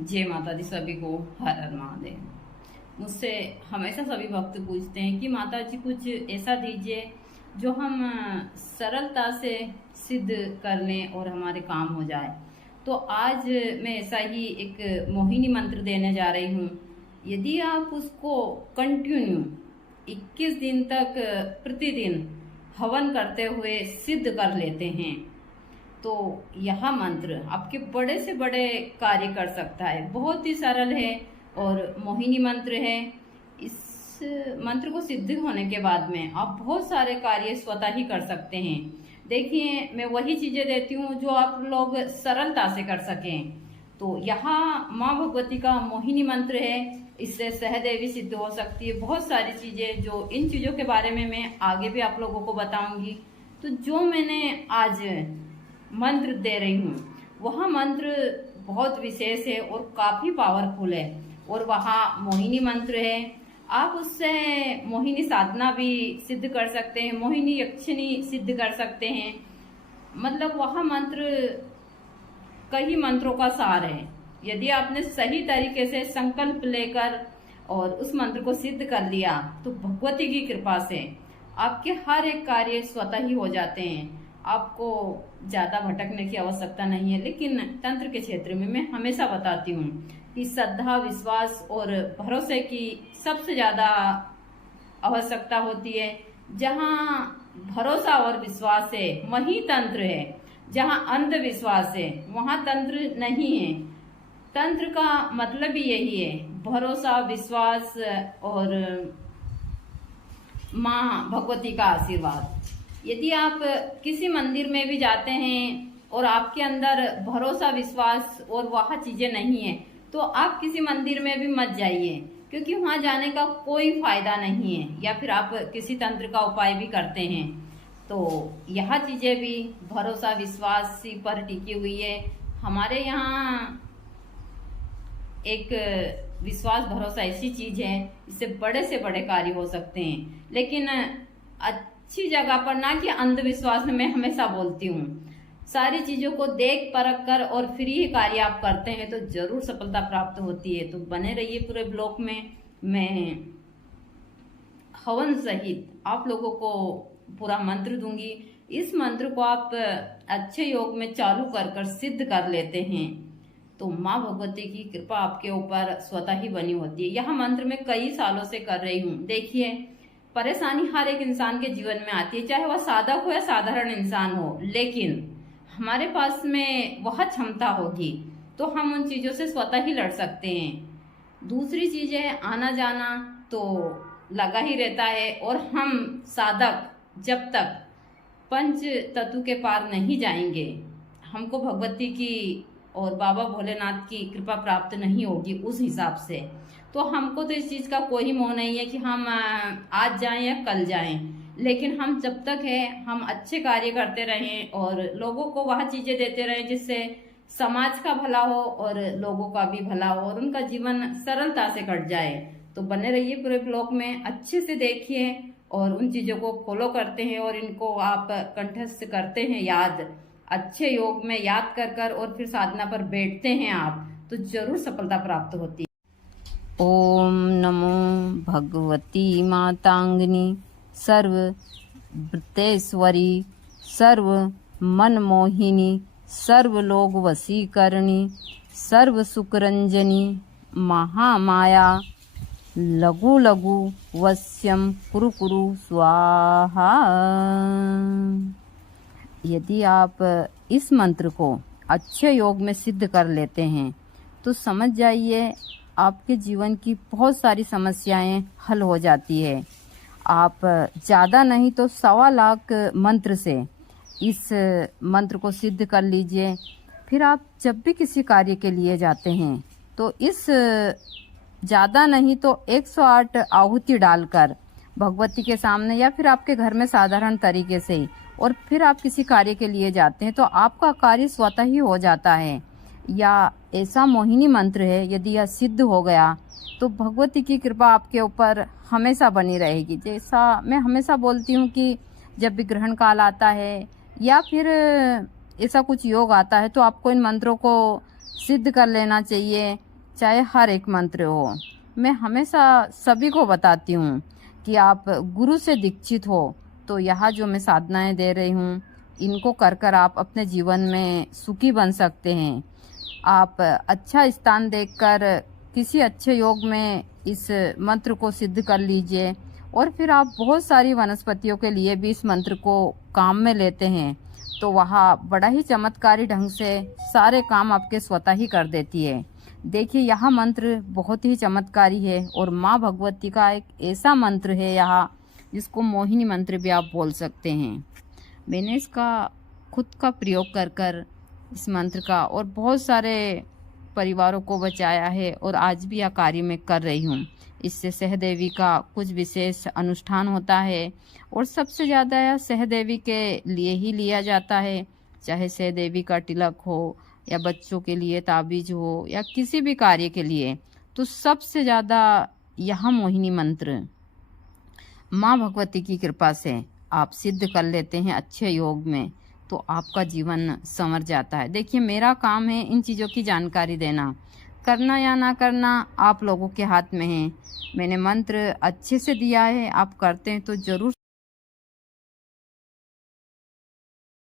जय माता दी सभी को। हर हर महादेव। मुझसे हमेशा सभी भक्त पूछते हैं कि माता जी कुछ ऐसा दीजिए जो हम सरलता से सिद्ध कर लें और हमारे काम हो जाए। तो आज मैं ऐसा ही एक मोहिनी मंत्र देने जा रही हूँ। यदि आप उसको कंटिन्यू 21 दिन तक प्रतिदिन हवन करते हुए सिद्ध कर लेते हैं तो यह मंत्र आपके बड़े से बड़े कार्य कर सकता है। बहुत ही सरल है और मोहिनी मंत्र है। इस मंत्र को सिद्ध होने के बाद में आप बहुत सारे कार्य स्वतः ही कर सकते हैं। देखिए, मैं वही चीजें देती हूँ जो आप लोग सरलता से कर सकें। तो यहाँ माँ भगवती का मोहिनी मंत्र है, इससे सहदेवी सिद्ध हो सकती है। बहुत सारी चीजें जो इन चीजों के बारे में मैं आगे भी आप लोगों को बताऊंगी। तो जो मैंने आज मंत्र दे रही हूँ वह मंत्र बहुत विशेष है और काफी पावरफुल है। और वहाँ मोहिनी मंत्र है, आप उससे मोहिनी साधना भी सिद्ध कर सकते हैं, मोहिनी यक्षिणी सिद्ध कर सकते हैं। मतलब वह मंत्र कई मंत्रों का सार है। यदि आपने सही तरीके से संकल्प लेकर और उस मंत्र को सिद्ध कर लिया तो भगवती की कृपा से आपके हर एक कार्य स्वतः ही हो जाते हैं। आपको ज्यादा भटकने की आवश्यकता नहीं है। लेकिन तंत्र के क्षेत्र में मैं हमेशा बताती हूँ कि श्रद्धा, विश्वास और भरोसे की सबसे ज्यादा आवश्यकता होती है। जहाँ भरोसा और विश्वास है वही तंत्र है। जहाँ अंधविश्वास है वहाँ तंत्र नहीं है। तंत्र का मतलब ही यही है, भरोसा, विश्वास और माँ भगवती का आशीर्वाद। यदि आप किसी मंदिर में भी जाते हैं और आपके अंदर भरोसा, विश्वास और वह चीजें नहीं है तो आप किसी मंदिर में भी मत जाइए, क्योंकि वहां जाने का कोई फायदा नहीं है। या फिर आप किसी तंत्र का उपाय भी करते हैं तो यह चीजें भी भरोसा, विश्वास पर टिकी हुई है। हमारे यहाँ एक विश्वास, भरोसा ऐसी चीज है, इससे बड़े से बड़े कार्य हो सकते हैं। लेकिन अच्छी जगह पर ना कि अंधविश्वास में। मैं हमेशा बोलती हूँ सारी चीजों को देख परख कर और फिर ही कार्य आप करते हैं तो जरूर सफलता प्राप्त होती है। तो बने रहिए पूरे ब्लॉक में। मैं हवन सहित आप लोगों को पूरा मंत्र दूंगी। इस मंत्र को आप अच्छे योग में चालू कर कर सिद्ध कर लेते हैं तो माँ भगवती की कृपा आपके ऊपर स्वतः ही बनी होती है। यह मंत्र मैं कई सालों से कर रही हूँ। देखिए, परेशानी हर एक इंसान के जीवन में आती है, चाहे वह साधक हो या साधारण इंसान हो। लेकिन हमारे पास में वह क्षमता होगी तो हम उन चीजों से स्वतः ही लड़ सकते हैं। दूसरी चीज है, आना जाना तो लगा ही रहता है। और हम साधक जब तक पंच तत्व के पार नहीं जाएंगे, हमको भगवती की और बाबा भोलेनाथ की कृपा प्राप्त नहीं होगी उस हिसाब से। तो हमको तो इस चीज का कोई मोह नहीं है कि हम आज जाएं या कल जाएं। लेकिन हम जब तक है हम अच्छे कार्य करते रहें और लोगों को वह चीजें देते रहें जिससे समाज का भला हो और लोगों का भी भला हो और उनका जीवन सरलता से कट जाए। तो बने रहिए पूरे ब्लॉग में, अच्छे से देखिए और उन चीजों को फॉलो करते हैं और इनको आप कंठस्थ करते हैं याद। अच्छे योग में याद कर कर और फिर साधना पर बैठते हैं आप तो जरूर सफलता प्राप्त होती है। ओम नमो भगवती मातांगिनी सर्व वृत्तेश्वरी सर्व मनमोहिनी सर्व लोक वशीकरणी सर्व सुखरंजनी महामाया लघु लघु वश्यम कुरु कुरु स्वाहा। यदि आप इस मंत्र को अच्छे योग में सिद्ध कर लेते हैं तो समझ जाइए आपके जीवन की बहुत सारी समस्याएं हल हो जाती है। आप ज़्यादा नहीं तो 1.25 लाख मंत्र से इस मंत्र को सिद्ध कर लीजिए। फिर आप जब भी किसी कार्य के लिए जाते हैं तो इस ज़्यादा नहीं तो 108 आहुति डालकर भगवती के सामने या फिर आपके घर में साधारण तरीके से, और फिर आप किसी कार्य के लिए जाते हैं तो आपका कार्य स्वतः ही हो जाता है। या ऐसा मोहिनी मंत्र है, यदि यह सिद्ध हो गया तो भगवती की कृपा आपके ऊपर हमेशा बनी रहेगी। जैसा मैं हमेशा बोलती हूँ कि जब भी ग्रहण काल आता है या फिर ऐसा कुछ योग आता है तो आपको इन मंत्रों को सिद्ध कर लेना चाहिए। चाहे हर एक मंत्र हो। मैं हमेशा सभी को बताती हूँ कि आप गुरु से दीक्षित हो तो यहाँ जो मैं साधनाएं दे रही हूँ इनको कर कर आप अपने जीवन में सुखी बन सकते हैं। आप अच्छा स्थान देखकर किसी अच्छे योग में इस मंत्र को सिद्ध कर लीजिए और फिर आप बहुत सारी वनस्पतियों के लिए भी इस मंत्र को काम में लेते हैं तो वहाँ बड़ा ही चमत्कारी ढंग से सारे काम आपके स्वतः ही कर देती है। देखिए यह मंत्र बहुत ही चमत्कारी है और माँ भगवती का एक ऐसा मंत्र है यहाँ जिसको मोहिनी मंत्र भी आप बोल सकते हैं। मैंने इसका खुद का प्रयोग कर कर इस मंत्र का और बहुत सारे परिवारों को बचाया है और आज भी यह कार्य मैं कर रही हूँ। इससे सहदेवी का कुछ विशेष अनुष्ठान होता है और सबसे ज़्यादा यह सहदेवी के लिए ही लिया जाता है, चाहे सहदेवी का तिलक हो या बच्चों के लिए ताबीज हो या किसी भी कार्य के लिए, तो सबसे ज़्यादा यह मोहिनी मंत्र माँ भगवती की कृपा से आप सिद्ध कर लेते हैं अच्छे योग में तो आपका जीवन संवर जाता है। देखिए मेरा काम है इन चीज़ों की जानकारी देना, करना या ना करना आप लोगों के हाथ में है। मैंने मंत्र अच्छे से दिया है, आप करते हैं तो ज़रूर